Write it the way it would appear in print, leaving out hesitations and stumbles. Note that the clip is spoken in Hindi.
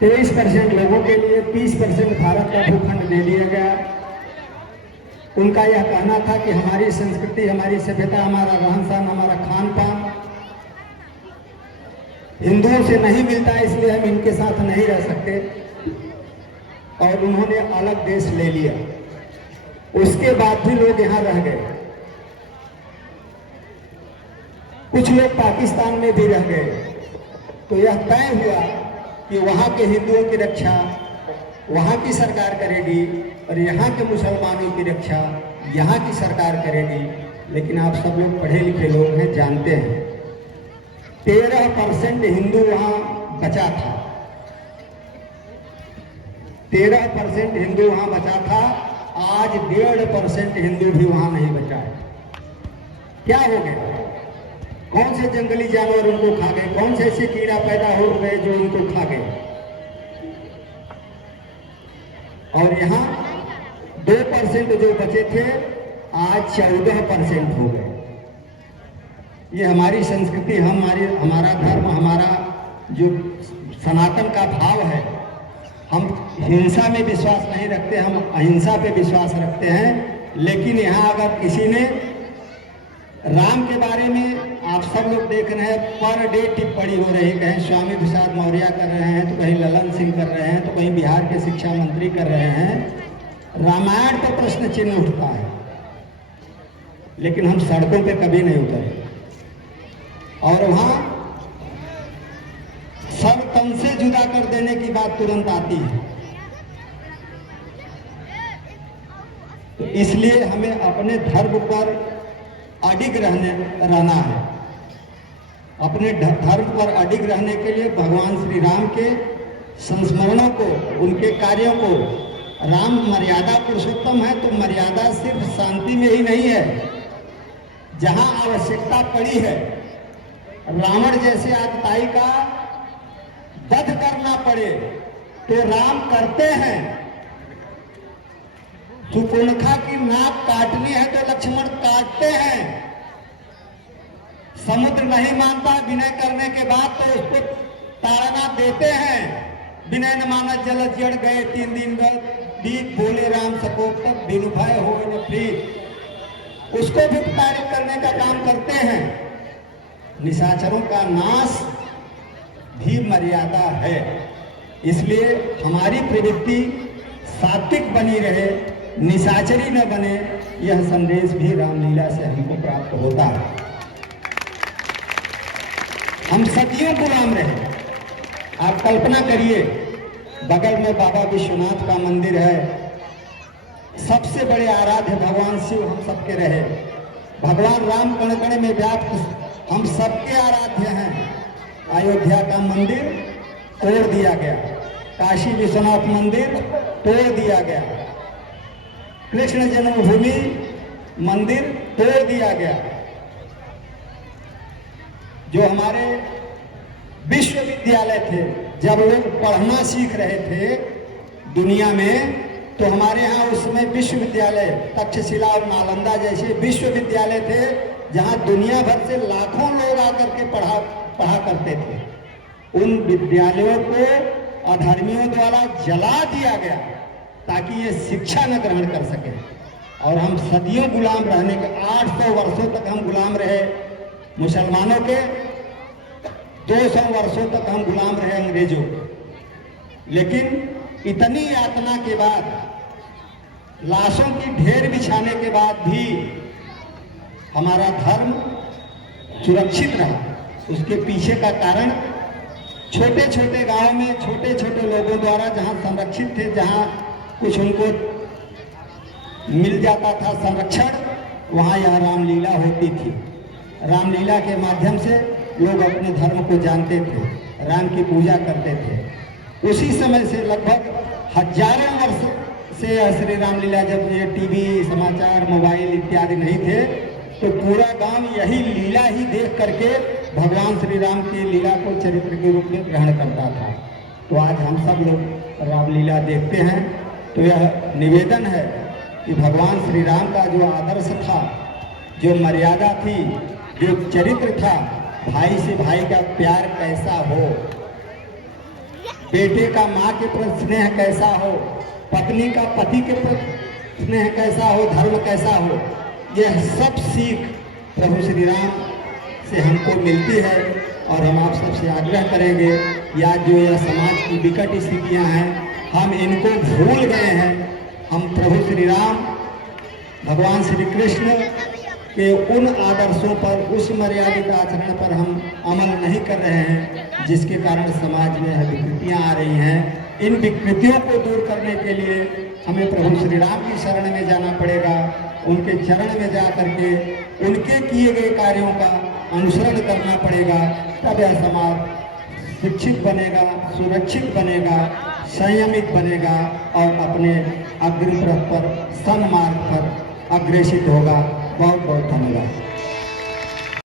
23% लोगों के लिए 30% भारत का भूखंड ले लिया गया। उनका यह कहना था कि हमारी संस्कृति, हमारी सभ्यता, हमारा रहन सहन, हमारा खान पान हिंदुओं से नहीं मिलता, इसलिए हम इनके साथ नहीं रह सकते, और उन्होंने अलग देश ले लिया। उसके बाद भी लोग यहाँ रह गए। कुछ लोग पाकिस्तान में भी रह गए। तो यह तय हुआ कि वहाँ के हिंदुओं की रक्षा वहाँ की सरकार करेगी और यहाँ के मुसलमानों की रक्षा यहाँ की सरकार करेगी। लेकिन आप सब लोग पढ़े लिखे लोग हैं, जानते हैं 13% हिंदू वहाँ बचा था। 13% हिंदू वहाँ बचा था। आज 1.5% हिंदू भी वहाँ नहीं बचा है। क्या हो गया? कौन से जंगली जानवर उनको खा गए? कौन से ऐसे कीड़ा पैदा हो गए जो उनको खा गए? और यहाँ 2% जो बचे थे आज 14% हो गए। ये हमारी संस्कृति, हमारा धर्म, हमारा जो सनातन का भाव है। हम हिंसा में विश्वास नहीं रखते, हम अहिंसा पे विश्वास रखते हैं। लेकिन यहाँ अगर किसी ने राम के बारे में, आप सब लोग देख रहे हैं, पर डे टिप्पणी हो रही, कहीं स्वामी प्रसाद मौर्य कर रहे हैं, तो कहीं ललन सिंह कर रहे हैं, तो कहीं बिहार के शिक्षा मंत्री कर रहे हैं। रामायण पर प्रश्न चिन्ह उठता है, लेकिन हम सड़कों पे कभी नहीं उतरे। और वहां सब तन से जुदा कर देने की बात तुरंत आती है। तो इसलिए हमें अपने धर्म पर अडिग रहना है। अपने धर्म पर अडिग रहने के लिए भगवान श्री राम के संस्मरणों को, उनके कार्यों को, राम मर्यादा पुरुषोत्तम है, तो मर्यादा सिर्फ शांति में ही नहीं है। जहां आवश्यकता पड़ी है, रावण जैसे आतताई का वध करना पड़े तो राम करते हैं। सुपर्णखा की नाक काटनी है तो लक्ष्मण काटते हैं। समुद्र नहीं मानता विनय करने के बाद तो उसको ताड़ना देते हैं। विनय न माना जल जड़ गए 3 दिन बीत, बोले राम सकोप तक बिनु भय हो न प्रीत। उसको भी तारीफ करने का काम करते हैं। निशाचरों का नाश भी मर्यादा है। इसलिए हमारी प्रवृत्ति सात्विक बनी रहे, निशाचरी न बने, यह संदेश भी रामलीला से हमको प्राप्त होता है। हम सदियों गुलाम रहे। आप कल्पना करिए, बगल में बाबा विश्वनाथ का मंदिर है, सबसे बड़े आराध्य भगवान शिव हम सबके रहे। भगवान राम कण कण में व्याप्त हम सबके आराध्य हैं। अयोध्या का मंदिर तोड़ दिया गया, काशी विश्वनाथ मंदिर तोड़ दिया गया, कृष्ण जन्मभूमि मंदिर तोड़ दिया गया। जो हमारे विश्वविद्यालय थे, जब लोग पढ़ना सीख रहे थे दुनिया में, तो हमारे यहाँ उसमें विश्वविद्यालय, तक्षशिला और नालंदा जैसे विश्वविद्यालय थे, जहाँ दुनिया भर से लाखों लोग आकर के पढ़ा करते थे। उन विद्यालयों को अधर्मियों द्वारा जला दिया गया ताकि ये शिक्षा न ग्रहण कर सके। और हम सदियों गुलाम रहने के, 800 वर्षों तक हम गुलाम रहे मुसलमानों के, 200 वर्षों तक हम गुलाम रहे अंग्रेजों के। लेकिन इतनी यातना के बाद, लाशों की ढेर बिछाने के बाद भी हमारा धर्म सुरक्षित रहा। उसके पीछे का कारण छोटे छोटे गांव में छोटे छोटे लोगों द्वारा जहां संरक्षित थे, जहां कुछ उनको मिल जाता था संरक्षण, वहां यह रामलीला होती थी। रामलीला के माध्यम से लोग अपने धर्म को जानते थे, राम की पूजा करते थे। उसी समय से लगभग हजारों वर्ष से श्री रामलीला, जब ये टीवी, समाचार, मोबाइल इत्यादि नहीं थे, तो पूरा गांव यही लीला ही देख करके भगवान श्री राम की लीला को चरित्र के रूप में ग्रहण करता था। तो आज हम सब लोग रामलीला देखते हैं। तो यह निवेदन है कि भगवान श्री राम का जो आदर्श था, जो मर्यादा थी, जो चरित्र था, भाई से भाई का प्यार कैसा हो, बेटे का माँ के प्रति स्नेह कैसा हो, पत्नी का पति के प्रति स्नेह कैसा हो, धर्म कैसा हो, यह सब सीख प्रभु श्री राम से हमको मिलती है। और हम आप सबसे आग्रह करेंगे, या जो यह समाज की विकट स्थितियाँ हैं, हम इनको भूल गए हैं। हम प्रभु श्री राम, भगवान श्री कृष्ण के उन आदर्शों पर, उस मर्यादित आचरण पर हम अमल नहीं कर रहे हैं, जिसके कारण समाज में यह विकृतियाँ आ रही हैं। इन विकृतियों को दूर करने के लिए हमें प्रभु श्री राम की शरण में जाना पड़ेगा। उनके चरण में जा करके उनके किए गए कार्यों का अनुसरण करना पड़ेगा, तब यह समाज शिक्षित बनेगा, सुरक्षित बनेगा, संयमित बनेगा और अपने अग्रपथ पर, सन्मार्ग पर अग्रेसित होगा। बहुत बहुत